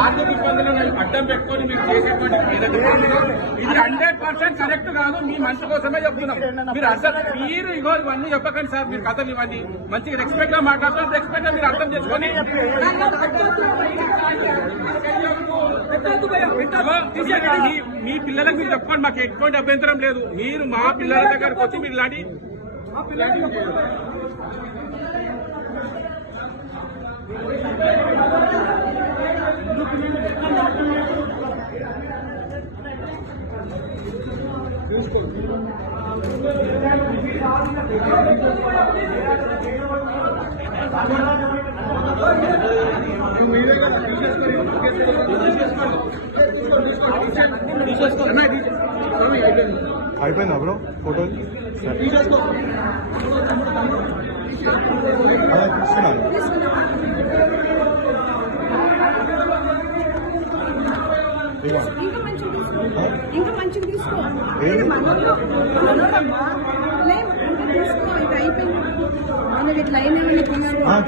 ఆర్థిక ఇబ్బందులను అడ్డం పెట్టుకొని మీరు చేసేటువంటి ఇది 100% కరెక్ట్ కాదు. మీ మంచి కోసమే చెప్తున్నాం. మీరు అర్థం మీరు ఇగో ఇవన్నీ చెప్పకండి సార్. మీరు కథలు ఇవన్నీ మంచిగా రెస్పెక్ట్ గా మాట్లాడుతున్నారు. రెస్పెక్ట్ గా మీరు అర్థం చేసుకొని మీ పిల్లలకు మీరు చెప్పండి. మాకు ఎటువంటి అభ్యంతరం లేదు. మీరు మా పిల్లల దగ్గరకు వచ్చి మీరు ఇలాంటి అయిపోయిందా బ్రో ఫోటో తీస్తున్నాను. ఇంకా మంచిగా తీసుకో తీసుకో ఇది అయిపోయింది. మనం ఇట్లా అయినా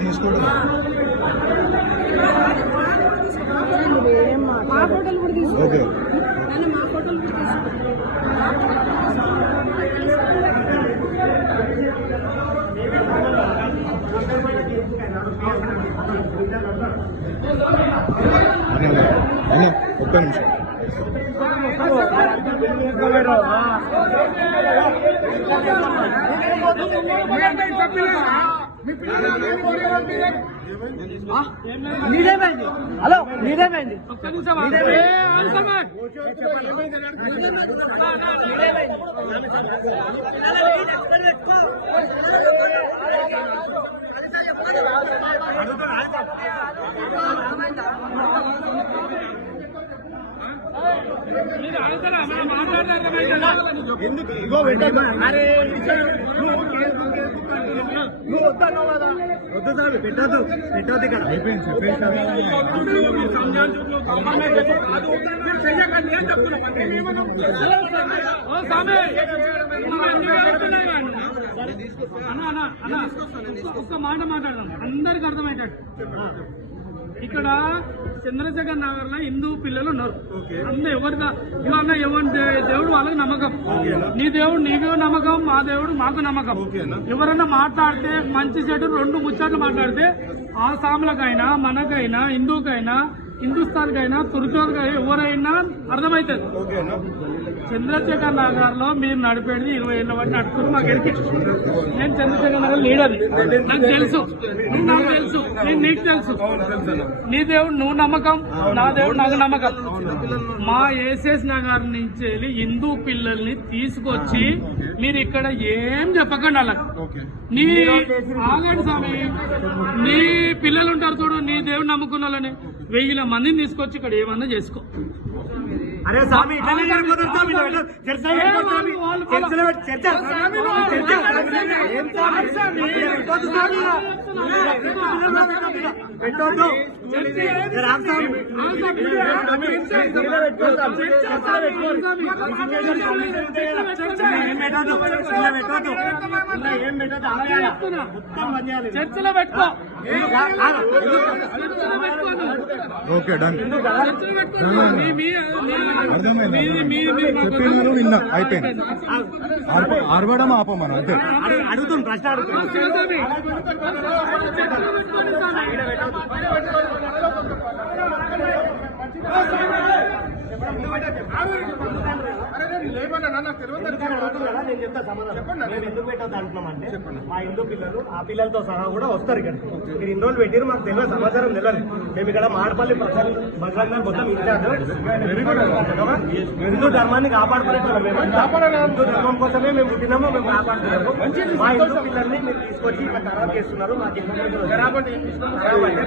తీసుకుంటున్నా. మా ఫోటోలు కూడా తీసుకో. నన్ను మా ఫోటోలు కూడా తీసుకో. ఒక్క నిమిషం. నీదేమైంది? హలో నీదేమైంది? ఎందుకు ఇగో అరే నువ్వు వద్దన్నావు కదా. వద్దు సార్ పెట్టద్దు పెట్టద్దు ఇక్కడ అయిపోయింది. ఒక్క మాట మాట్లాడదాం అందరికి అర్థమయ్యేటట్టు. ఇక్కడ చంద్రశేఖర్ నగర్ లో హిందూ పిల్లలు ఉన్నారు. అందరూ ఎవరిగా ఇవాళ ఎవరి దేవుడు వాళ్ళకి నమ్మకం. నీ దేవుడు నీకు నమ్మకం, మా దేవుడు మాకు నమ్మకం. ఎవరైనా మాట్లాడితే మంచి చెడు రెండు ముచ్చట్లు మాట్లాడితే ఆ సాములకైనా మనకైనా హిందూకైనా హిందుస్థాన్కైనా తుర్కోలకైనా ఎవరైనా అర్థమవుతుంది. చంద్రశేఖర్ నగర్ లో మీరు నడిపేది 20 ఏళ్ళ బట్టి నడుపుతుంది. మాకు ఎడికి నేను చంద్రశేఖర్ నగర్ లీడర్. నాకు తెలుసు నేను నీకు తెలుసు. నీ దేవుడు నువ్వు నమ్మకం, నా దేవుడు నాకు నమ్మకం. మా ఏసెస్ నగర్ నుంచి వెళ్ళి హిందూ పిల్లల్ని తీసుకొచ్చి మీరు ఇక్కడ ఏం చెప్పకండి వాళ్ళకి. నీ ఆగండి స్వామి, నీ పిల్లలు ఉంటారు చూడు, నీ దేవుడు నమ్ముకున్న వాళ్ళని 1000 మందిని తీసుకొచ్చి ఇక్కడ ఏమన్నా చేసుకో. అరే స్వామి ఇట్లనే జరిగిపోతుంది స్వామి. పెట్టొద్దు. చర్చలో పెట్టుకో. Okay done. చెప్పినాను నిన్న అయిపోయింది. ఆర్వడం ఆపమను అంతే. అడుగుతుంది ప్రశ్న అడుగుతుంది. నేను చెప్తా సమాధానం. మేము ఎందుకు పెట్టద్దు అంటున్నామంటే మా హిందూ పిల్లలు ఆ పిల్లలతో సహా కూడా వస్తారు ఇక్కడ. మీరు ఇన్ని రోజులు పెట్టారు, మాకు తెలియదు, సమాచారం తెలియదు. మేము ఇక్కడ మాడపల్లి బజరంగల్ మొత్తం హిందూ ధర్మాన్ని కాపాడుకునేట్టున్నాం. మేము హిందూ ధర్మం కోసమే మేము పుట్టినాము, మేము కాపాడుతున్నాము. మా హిందూ పిల్లల్ని మీరు తీసుకొచ్చి ఇక్కడ ఖరాబ్ చేస్తున్నారు. మాకు ఖరాబ్ అంటే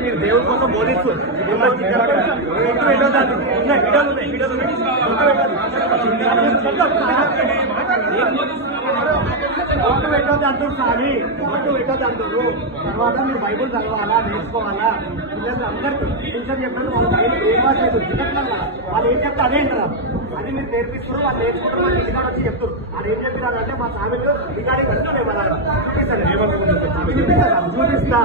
మీరు దేవుడి కోసం బోధిస్తారు. ఒట్టు పెట్టద్దు అంటారు స్వామి, ఒట్టు పెట్టద్దు అంటారు. తర్వాత మీరు బైబుల్ చదవాలా, నేర్చుకోవాలా. పిల్లలు అందరికీ టీచర్ చెప్పారు, వాళ్ళు బైబుల్ ఏ భాష లేదు, వాళ్ళు ఏం చెప్తే అదే అంటారా. అది మీరు నేర్పిస్తారు, వాళ్ళు నేర్చుకుంటారు, వాళ్ళు ఇంటికాడ వచ్చి చెప్తారు. అది ఏం చెప్పినారు అంటే మా ఫ్యామిలీలో రికార్డింగ్ అంటే మేము అలా చూపిస్తా.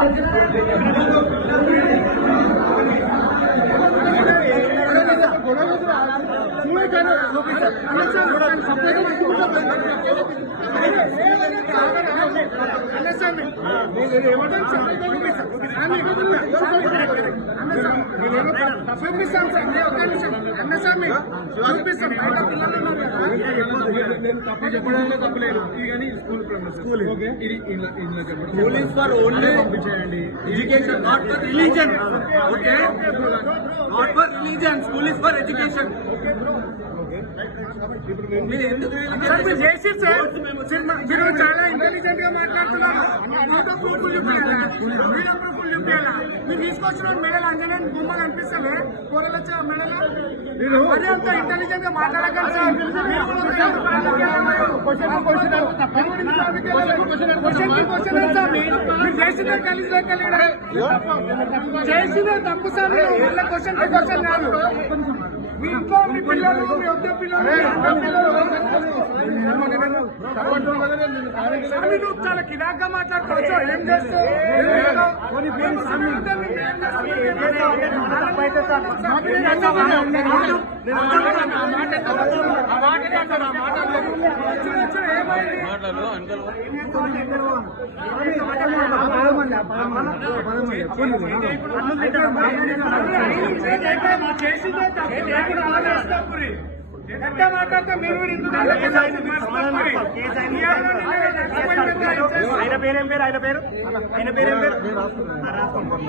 School is for only education, not for religion. Okay? Not for religion. School is for education. మీరు ఎందుకు మీరు చాలా ఇంటెలిజెంట్ గా మాట్లాడుతున్నారు. ఫోటో ప్రూఫ్ చూపించాలా, వీడియో ప్రూఫ్ చూపించాలా? మీరు తీసుకొచ్చిన మెడల్ అంజనే బొమ్మలు అనిపిస్తలే కూరలు వచ్చే మెడల్. అదే అంత ఇంటెలిజెంట్ గా మాట్లాడగలరు సార్. మీరు చేసిన కలిసి చేసిన తప్పు సార్. మళ్ళీ క్వశ్చన్ కాదు. మీ ఇంట్లో మీ పిల్లలు, మీ వద్ద పిల్లలు, నువ్వు చాలా కిరాక్గా మాట్లాడుకోవచ్చు. ఏం చేస్తావు? ఎట్లా మాట్లాడతా మీరు ఆయన పేరేం పేరు? ఆయన పేరు రాసుకోండి.